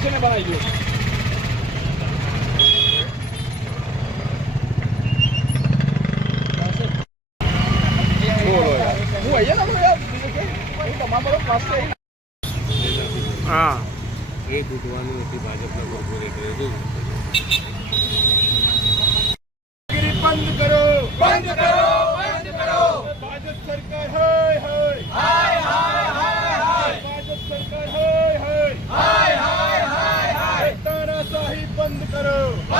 છે ને બનાવી દો બોલો યાર. હું એ તૂટવાનું નથી ભાજપના કોર્પોરેટરે જો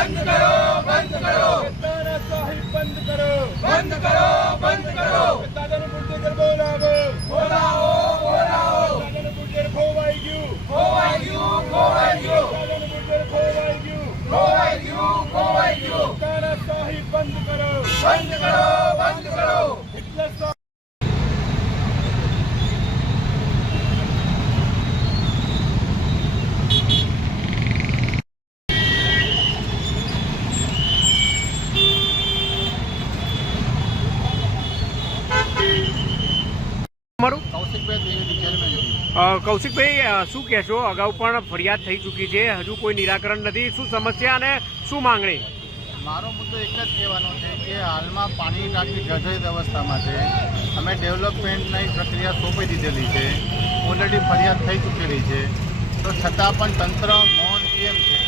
बंद करो बंद करो तारा साहिब बंद करो बंद करो बंद करो तारा ने बुड्ढे कर बोला वो बोला ओ बोला ओ तारा ने बुड्ढे को आई यू को आई यू को आई यू तारा ने बुड्ढे को आई यू को आई यू को आई यू तारा साहिब बंद करो बंद करो बंद करो हिटलर અ, કૌશિકભાઈ શું કહેશો? અગાઉ પણ ફરિયાદ થઈ ચૂકી છે. હજુ કોઈ નિરાકરણ નથી. શું સમસ્યા અને શું માંગણી? મારો મુદ્દો એક જ કહેવાનો છે કે હાલમાં પાણીની ટાંકી જર્જરિત અવસ્થામાં છે. અમે ડેવલપમેન્ટની પ્રક્રિયા સોંપી દીધેલી છે. ઓલરેડી ફરિયાદ થઈ ચૂકેલી છે. તો છતાં પણ તંત્ર મૌન કેમ છે?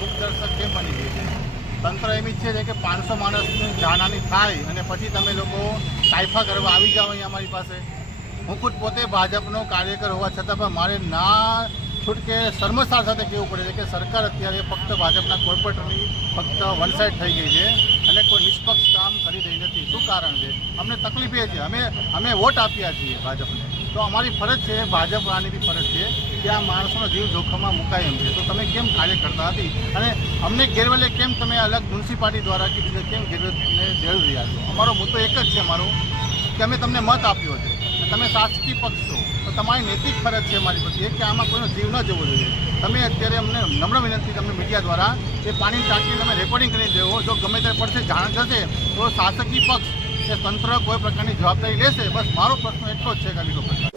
દૂરદર્શક કેમ બની ગયું છે? તંત્ર એમ ઈચ્છે છે કે પાંચસો માણસની જાનહાની થાય અને પછી તમે લોકો કાયફા કરવા આવી જાઓ અહીં અમારી પાસે. ખુદ પોતે ભાજપનો કાર્યકર હોવા છતાં પણ મારે ના છૂટકે શર્મસાર સાથે કહેવું પડે છે કે સરકાર અત્યારે ફક્ત ભાજપના કોર્પોરેટરની ફક્ત વન સાઈડ થઈ ગઈ છે અને કોઈ નિષ્પક્ષ કામ કરી રહી નથી. શું કારણ છે? અમને તકલીફ એ છે. અમે અમે વોટ આપ્યા છીએ ભાજપને. તો અમારી ફરજ છે ભાજપ આની ફરજ છે કે આ માણસોનો જીવ જોખમમાં મુકાય એમ છે. તો તમે કેમ કાર્ય કરતા નથી અને અમને ગેરવેલે કેમ તમે અલગ મ્યુનિસિપાલિટી દ્વારા કે બીજા કેમ ગેરવેલને જેવી રહ્યા છો અમારો મુદ્દો એક જ છે અમારો કે અમે તમને મત આપ્યો છે. તમે શાસકી પક્ષ છો. તો તમારી નૈતિક ફરજ છે મારી પ્રત્યે કે આમાં કોઈનો જીવ ન જવો જોઈએ. તમે અત્યારે અમને નમ્ર વિનંતી તમને મીડિયા દ્વારા એ પાણીની ટાંકી તમે રેકોર્ડિંગ કરી દેવો. જો ગમે ત્યારે પડશે, જાણ થશે, તો શાસકી પક્ષ કે તંત્ર કોઈ પ્રકારની જવાબદારી લેશે. બસ મારો પ્રશ્ન એટલો જ છે ખાલી